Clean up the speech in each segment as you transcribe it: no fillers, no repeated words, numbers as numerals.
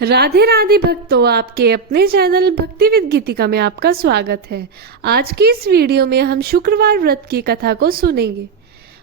राधे राधे भक्तों, आपके अपने चैनल भक्ति विद गीतिका में आपका स्वागत है। आज की इस वीडियो में हम शुक्रवार व्रत की कथा को सुनेंगे।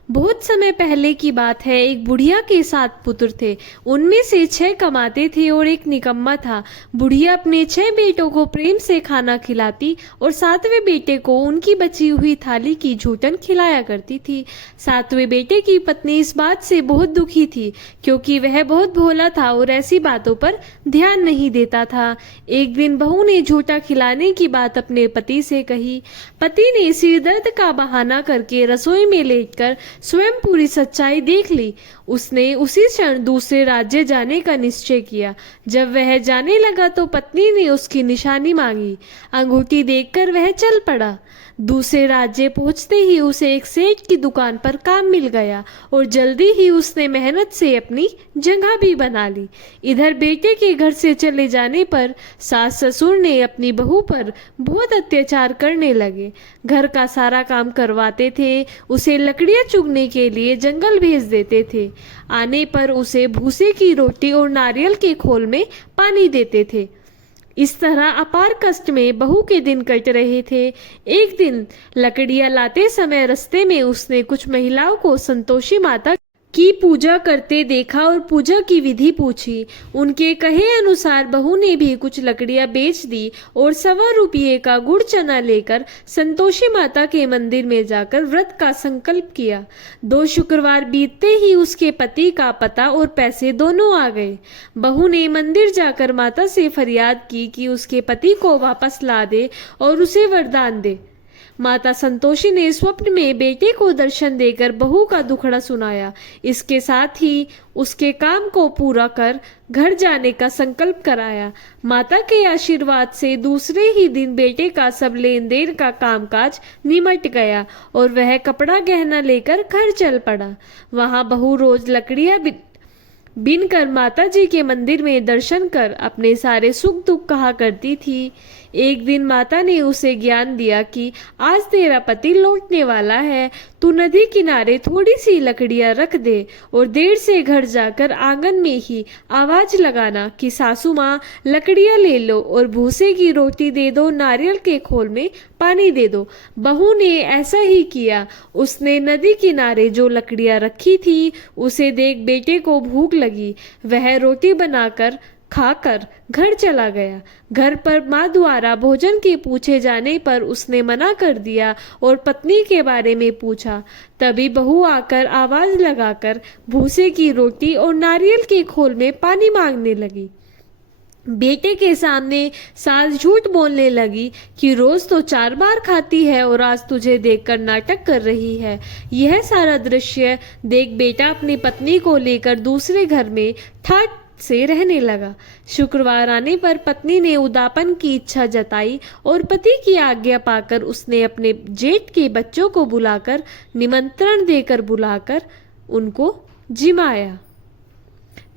बहुत समय पहले की बात है। एक बुढ़िया के 7 पुत्र थे। उनमें से 6 कमाते थे और एक निकम्मा था। बुढ़िया अपने 6 बेटों को प्रेम से खाना खिलाती और 7वें बेटे को उनकी बची हुई थाली की झूठन खिलाया करती थी। 7वें बेटे की पत्नी इस बात से बहुत दुखी थी, क्योंकि वह बहुत भोला था और ऐसी बातों पर ध्यान नहीं देता था। एक दिन बहू ने झूठा खिलाने की बात अपने पति से कही। पति ने सिर दर्द का बहाना करके रसोई में लेटकर स्वयं पूरी सच्चाई देख ली। उसने उसी क्षण दूसरे राज्य जाने का निश्चय किया। जब वह जाने लगा तो पत्नी ने उसकी निशानी मांगी। अंगूठी देखकर वह चल पड़ा। दूसरे राज्य पहुंचते ही उसे एक सेठ की दुकान पर काम मिल गया और जल्दी ही उसने मेहनत से अपनी जगह भी बना ली। इधर बेटे के घर से चले जाने पर सास ससुर ने अपनी बहू पर बहुत अत्याचार करने लगे। घर का सारा काम करवाते थे, उसे लकड़ियां चुगने के लिए जंगल भेज देते थे। आने पर उसे भूसे की रोटी और नारियल के खोल में पानी देते थे। इस तरह अपार कष्ट में बहू के दिन कट रहे थे। एक दिन लकड़ियां लाते समय रास्ते में उसने कुछ महिलाओं को संतोषी माता की पूजा करते देखा और पूजा की विधि पूछी। उनके कहे अनुसार बहू ने भी कुछ लकड़ियां बेच दी और 1.25 रुपये का गुड़ चना लेकर संतोषी माता के मंदिर में जाकर व्रत का संकल्प किया। 2 शुक्रवार बीतते ही उसके पति का पता और पैसे दोनों आ गए। बहू ने मंदिर जाकर माता से फरियाद की कि उसके पति को वापस ला दे और उसे वरदान दे। माता संतोषी ने स्वप्न में बेटे को दर्शन देकर बहू का दुखड़ा सुनाया। इसके साथ ही उसके काम को पूरा कर घर जाने का संकल्प कराया। माता के आशीर्वाद से दूसरे ही दिन बेटे का सब लेन देन का कामकाज निमट गया और वह कपड़ा गहना लेकर घर चल पड़ा। वहां बहू रोज लकड़ियां बिन कर माता जी के मंदिर में दर्शन कर अपने सारे सुख दुख कहा करती थी। एक दिन माता ने उसे ज्ञान दिया कि आज तेरा पति लौटने वाला है, तू नदी किनारे थोड़ी सी लकड़ियां रख दे और देर से घर जाकर आंगन में ही आवाज लगाना कि सासू माँ लकड़ियां ले लो और भूसे की रोटी दे दो, नारियल के खोल में पानी दे दो। बहू ने ऐसा ही किया। उसने नदी किनारे जो लकड़ियां रखी थी उसे देख बेटे को भूख लगी। वह रोटी बनाकर खाकर घर चला गया। घर पर माँ द्वारा भोजन के पूछे जाने पर उसने मना कर दिया और पत्नी के बारे में पूछा। तभी बहू आकर आवाज लगाकर भूसे की रोटी और नारियल के खोल में पानी मांगने लगी। बेटे के सामने सास झूठ बोलने लगी कि रोज तो 4 बार खाती है और आज तुझे देखकर नाटक कर रही है। यह सारा दृश्य देख बेटा अपनी पत्नी को लेकर दूसरे घर में ठाठ से रहने लगा। शुक्रवार आने पर पत्नी ने उदापन की इच्छा जताई और पति की आज्ञा पाकर उसने अपने जेठ के बच्चों को बुलाकर निमंत्रण देकर बुलाकर उनको जिमाया।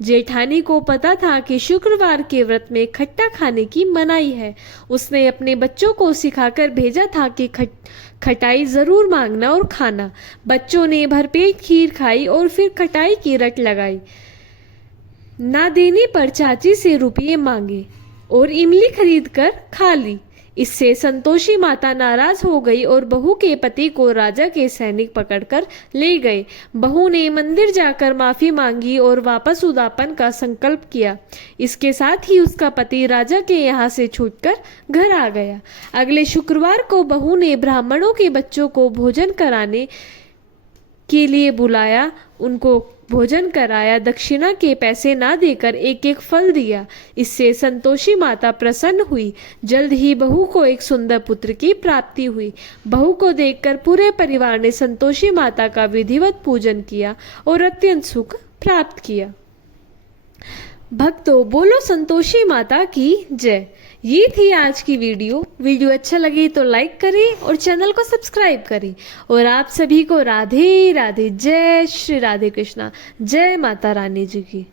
जेठानी को पता था कि शुक्रवार के व्रत में खट्टा खाने की मनाही है। उसने अपने बच्चों को सिखाकर भेजा था कि खटाई जरूर मांगना और खाना। बच्चों ने भरपेट खीर खाई और फिर खटाई की रट लगाई। ना देने पर चाची से रुपये मांगे और इमली खरीद कर खा ली। इससे संतोषी माता नाराज हो गई और बहू के पति को राजा के सैनिक पकड़कर ले गए। बहू ने मंदिर जाकर माफी मांगी और वापस उदापन का संकल्प किया। इसके साथ ही उसका पति राजा के यहाँ से छूटकर घर आ गया। अगले शुक्रवार को बहू ने ब्राह्मणों के बच्चों को भोजन कराने के लिए बुलाया। उनको भोजन कराया। दक्षिणा के पैसे ना देकर एक एक फल दिया। इससे संतोषी माता प्रसन्न हुई। जल्द ही बहू को एक सुंदर पुत्र की प्राप्ति हुई। बहू को देखकर पूरे परिवार ने संतोषी माता का विधिवत पूजन किया और अत्यंत सुख प्राप्त किया। भक्तों, बोलो संतोषी माता की जय। ये थी आज की वीडियो अच्छा लगे तो लाइक करें और चैनल को सब्सक्राइब करें। और आप सभी को राधे राधे। जय श्री राधे कृष्णा। जय माता रानी जी की।